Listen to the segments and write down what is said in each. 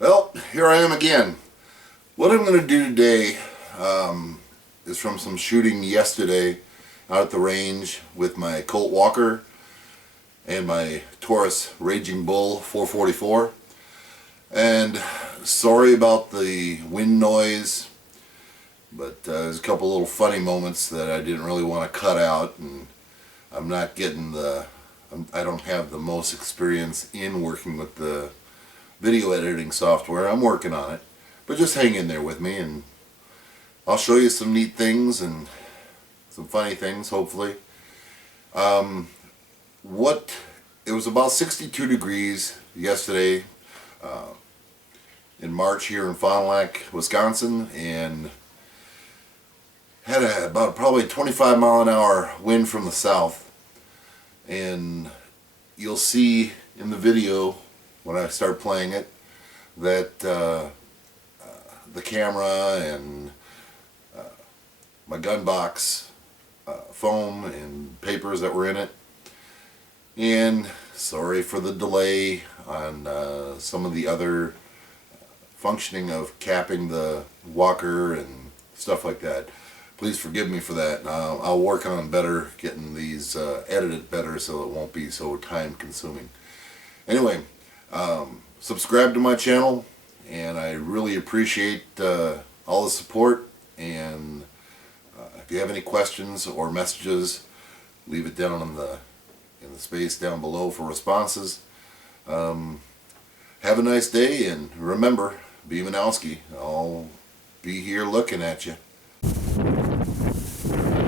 Well, here I am again. What I'm going to do today is from some shooting yesterday out at the range with my Colt Walker and my Taurus Raging Bull 444. And sorry about the wind noise, but there's a couple little funny moments that I didn't really want to cut out, and I'm not getting I don't have the most experience in working with the video editing software. I'm working on it, but just hang in there with me and I'll show you some neat things and some funny things, hopefully. It was about 62 degrees yesterday in March here in Fond du Lac, Wisconsin, and had about probably 25 mile an hour wind from the south. And you'll see in the video when I start playing it that the camera and my gun box, foam and papers that were in it, and sorry for the delay on some of the other functioning of capping the walker and stuff like that. Please forgive me for that. I'll work on better getting these edited better so it won't be so time consuming. Anyway, subscribe to my channel, and I really appreciate all the support. And if you have any questions or messages, leave it down in the space down below for responses. Have a nice day, and remember, be Manowski. I'll be here looking at you.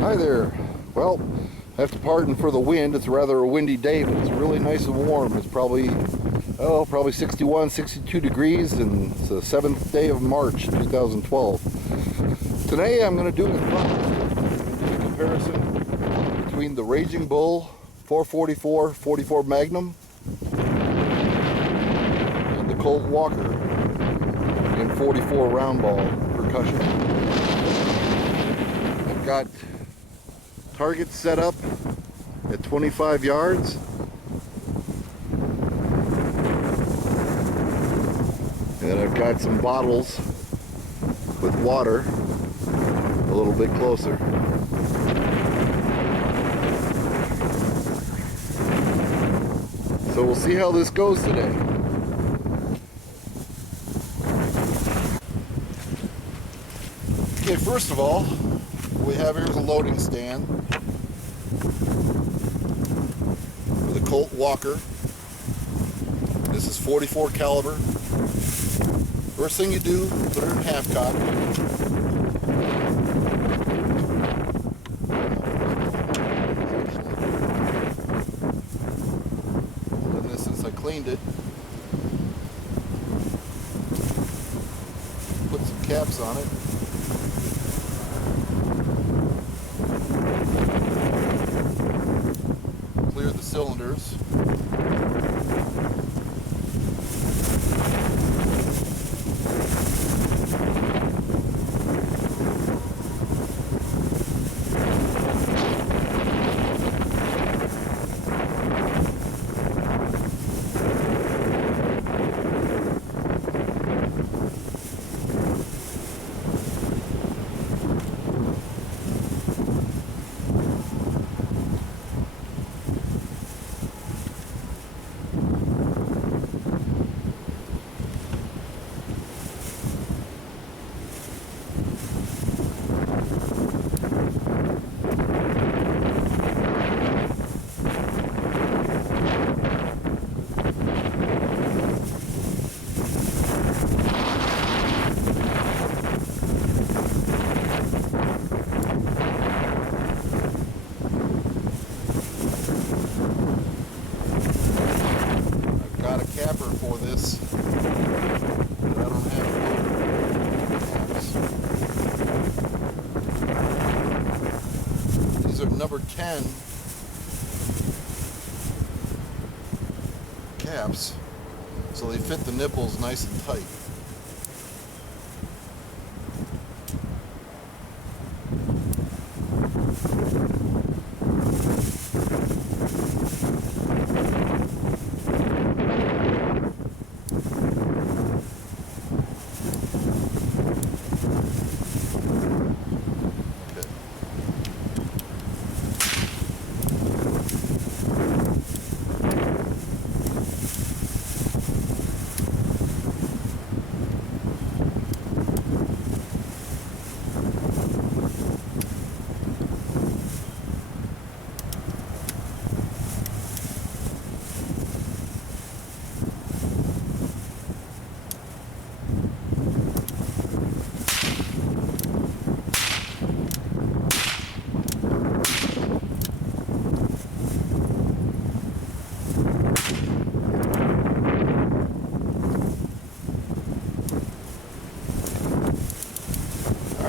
Hi there. Well, I have to pardon for the wind. It's rather a windy day, but it's really nice and warm. It's probably 61, 62 degrees, and it's the 7th day of March 2012. Today I'm going to do a comparison between the Raging Bull 444 44 Magnum and the Colt Walker in 44 round ball percussion. I've got targets set up at 25 yards. And I've got some bottles with water a little bit closer. So we'll see how this goes today. Okay, first of all, what we have here is a loading stand for the Colt Walker. This is 44 caliber. First thing you do, put it in half cock. Holding this since I cleaned it. Put some caps on it. Clear the cylinders. For this, but I don't have caps. These are number 10 caps, so they fit the nipples nice and tight.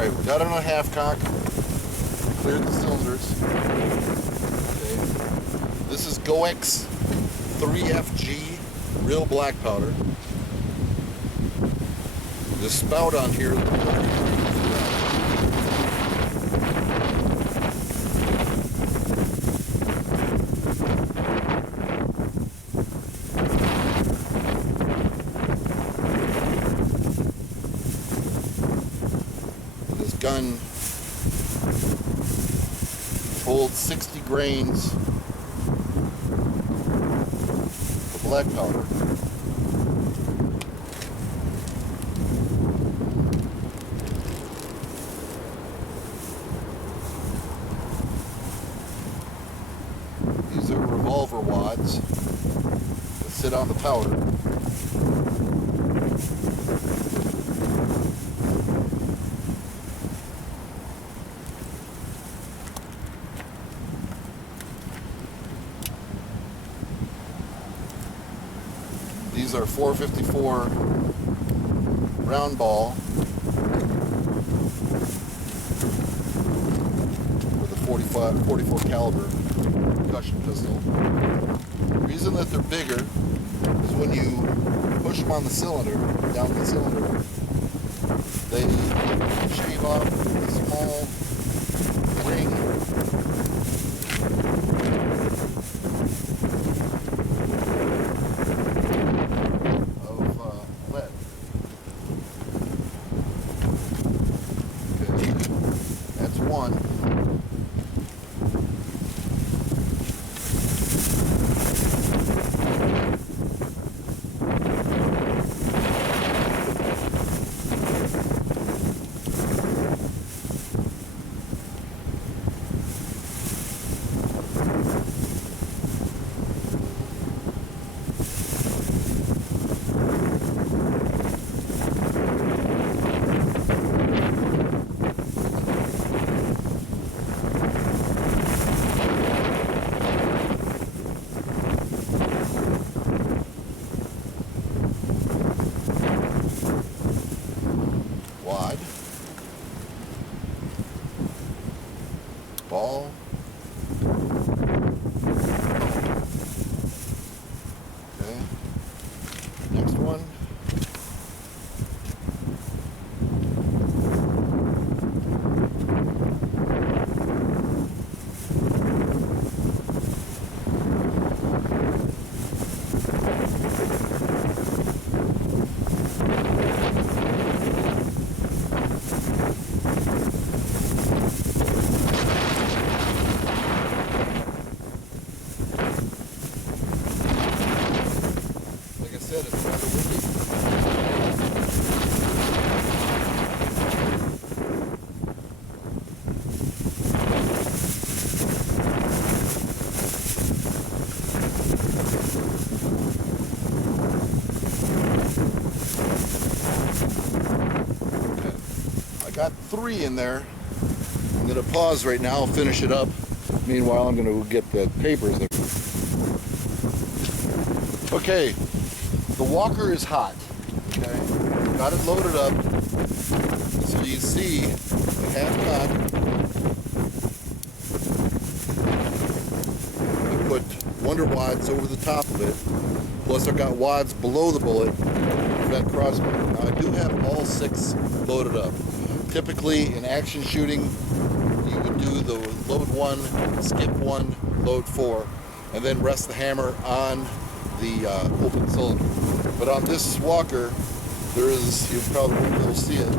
Alright, we got it on a half cock. Cleared the cylinders. Okay. This is Goex 3FG real black powder. The spout on here. This gun holds 60 grains of black powder. These are revolver wads that sit on the powder. These are 454 round ball with a 44 caliber percussion pistol. The reason that they're bigger is when you push them on the cylinder, down the cylinder, they shave off a small ring of lead. Okay, that's one. Wad, ball, okay, next one, it's rather windy. Okay. I got 3 in there. I'm going to pause right now, finish it up. Meanwhile, I'm going to get the papers. Okay. The walker is hot, okay? Got it loaded up. So you see the half cock. I put wonder wads over the top of it. Plus I've got wads below the bullet to prevent crossfire. Now I do have all 6 loaded up. Typically in action shooting, you would do the load 1, skip 1, load 4, and then rest the hammer on the open cylinder. But on this walker, there is, you probably won't be able to see it.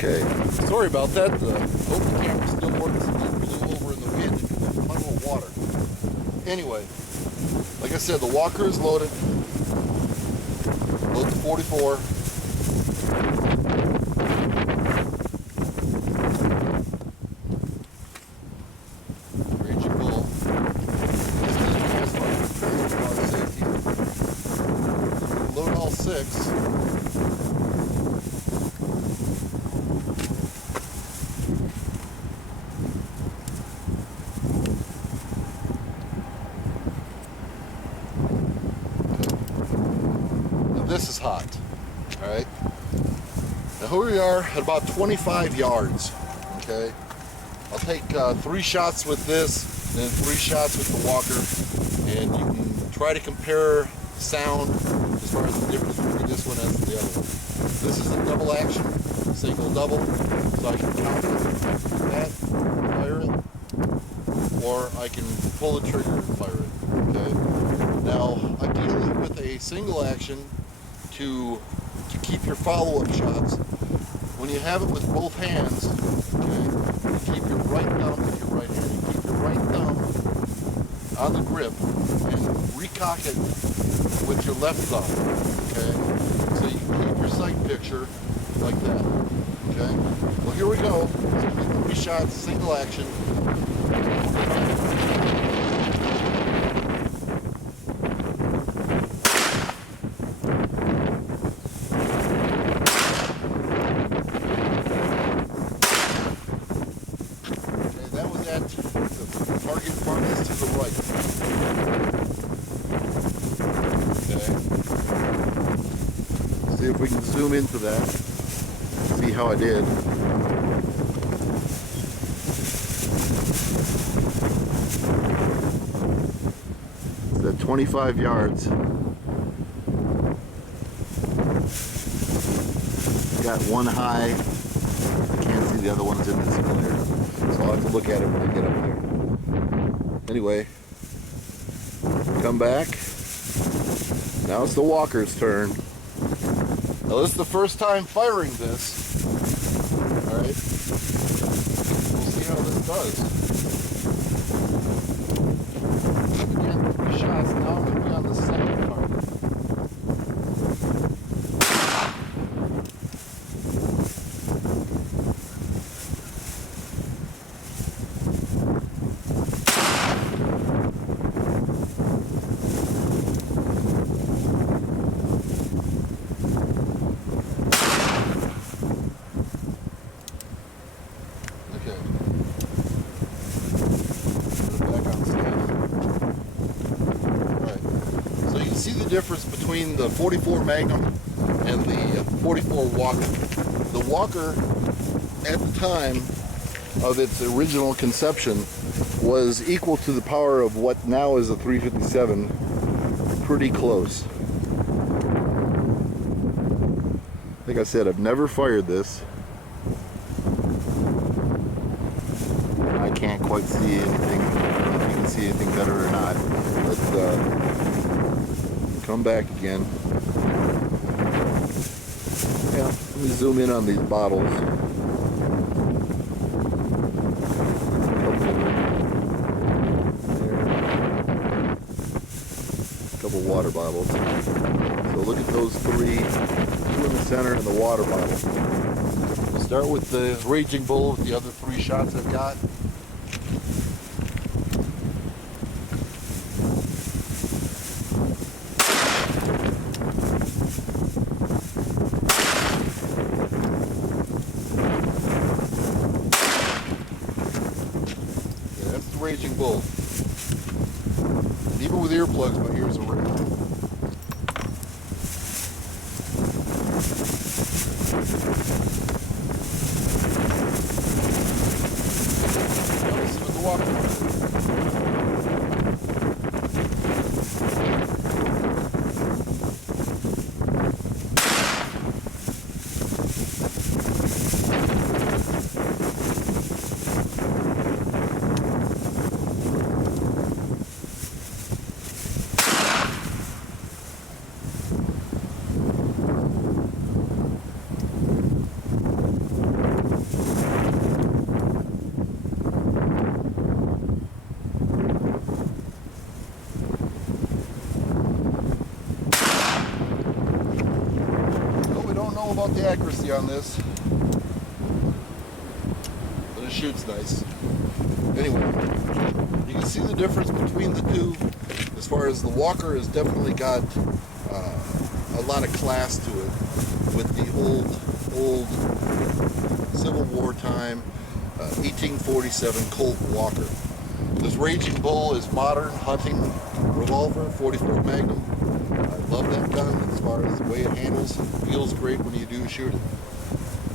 Okay, sorry about that. The camera still works. It blew over in the wind into a puddle of water. Anyway, like I said, the walker is loaded. Load the 44. Raging Bull. This is almost like preparing for our safety. Load all 6. This is hot. Alright. Now here we are at about 25 yards. Okay. I'll take 3 shots with this, then 3 shots with the walker, and you can try to compare sound as far as the difference between this one and the other one. This is a double action, single double, so I can count that, fire it, or I can pull the trigger and fire it. Okay. Now, ideally with a single action, to keep your follow-up shots, when you have it with both hands, okay, you keep your right thumb with your right hand, you keep your right thumb on the grip and recock it with your left thumb, okay, so you can keep your sight picture like that, okay. Well, here we go. So 3 shots, single action. The target farthest to the right. Okay. See if we can zoom into that. See how I did. It's at 25 yards. Got one high. I can't see the other ones in this glare. So I'll have to look at it when I get up there. Anyway, come back. Now it's the walker's turn. Now this is the first time firing this. Alright. We'll see how this does. Again, 3 shots. Now I'm going to be on the second target. See the difference between the 44 Magnum and the 44 Walker. The Walker, at the time of its original conception, was equal to the power of what now is a 357, pretty close. Like I said, I've never fired this. I can't quite see anything, if you can see anything better or not. Let's come back again. Yeah, let me zoom in on these bottles. Couple water bottles. So look at those 3, 2 in the center and the water bottle. We'll start with the Raging Bull with the other 3 shots I've got. Raging Bull. And even with earplugs, my ears are ringing. Now let's see what the walker does. about the accuracy on this, but it shoots nice. Anyway, you can see the difference between the two. As far as the Walker has definitely got a lot of class to it, with the old Civil War time 1847 Colt Walker. This Raging Bull is modern hunting revolver, 44 Magnum. I love that gun as far as the way it handles. It feels great when you do shoot it,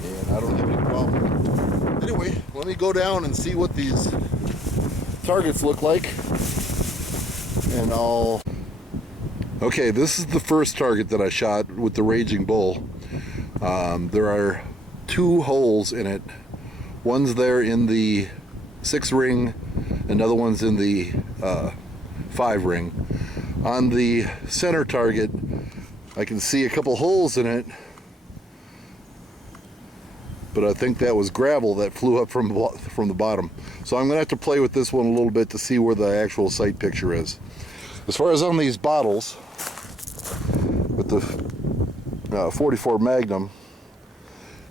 and I don't have any problem with it. Anyway, let me go down and see what these targets look like, and I'll... Okay, this is the first target that I shot with the Raging Bull. There are 2 holes in it. One's there in the 6 ring, another one's in the 5 ring. On the center target, I can see a couple holes in it, but I think that was gravel that flew up from the bottom. So I'm gonna have to play with this one a little bit to see where the actual sight picture is. As far as on these bottles, with the 44 Magnum,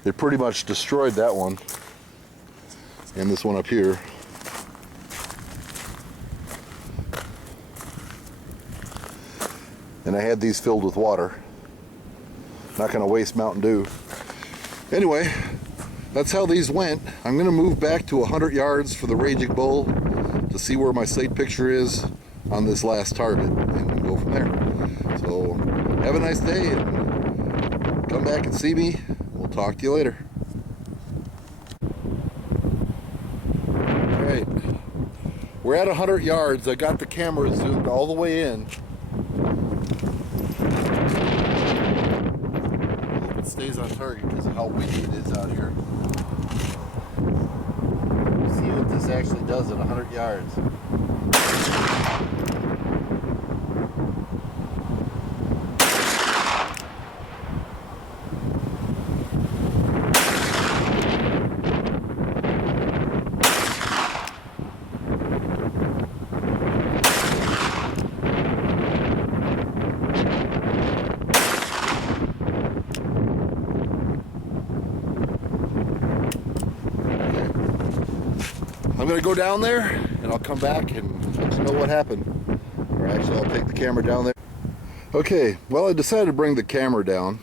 it pretty much destroyed that one, and this one up here. And I had these filled with water. Not gonna waste Mountain Dew. Anyway, that's how these went. I'm gonna move back to 100 yards for the Raging Bull to see where my sight picture is on this last target, and go from there. So have a nice day, and come back and see me. We'll talk to you later. Alright, we're at 100 yards. I got the camera zoomed all the way in. Hope it stays on target because of how windy it is out here. See what this actually does at 100 yards. I'm going to go down there and I'll come back and let you know what happened. Or actually, I'll take the camera down there. Okay, well, I decided to bring the camera down,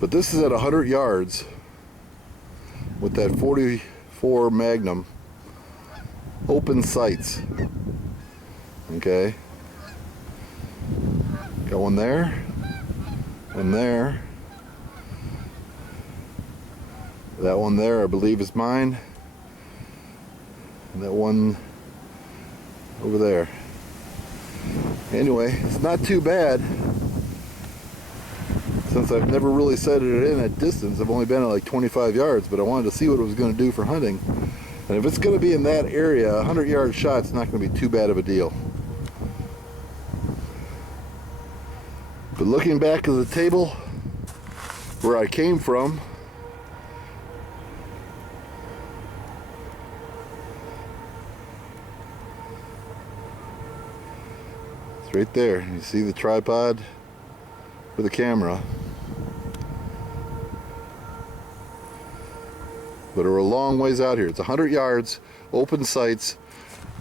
but this is at 100 yards with that 44 Magnum, open sights. Okay, got one there, one there, that one there I believe is mine, and that one over there. Anyway, it's not too bad. Since I've never really set it in at distance, I've only been at like 25 yards, but I wanted to see what it was going to do for hunting. And if it's going to be in that area, a 100-yard shot's not going to be too bad of a deal. But looking back at the table where I came from, it's right there. You see the tripod for the camera. But we're a long ways out here. It's 100 yards, open sights,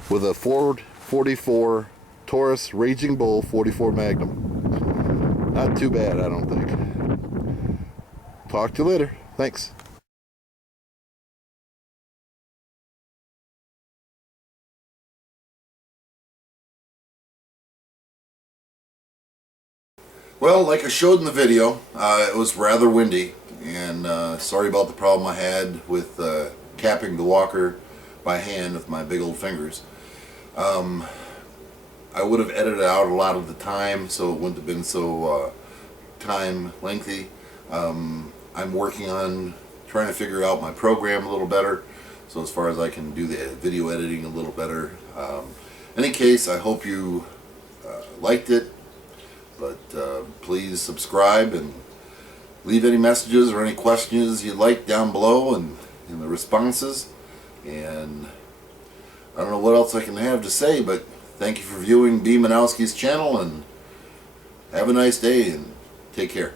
with a Ford 44 Taurus Raging Bull 44 Magnum. Not too bad, I don't think. Talk to you later. Thanks. Well, like I showed in the video, it was rather windy, and sorry about the problem I had with capping the walker by hand with my big old fingers. I would have edited out a lot of the time, so it wouldn't have been so time lengthy. I'm working on trying to figure out my program a little better, so as far as I can do the video editing a little better. In any case, I hope you liked it. But please subscribe and leave any messages or any questions you'd like down below and in the responses. And I don't know what else I can have to say, but thank you for viewing B. Manowski's channel, and have a nice day and take care.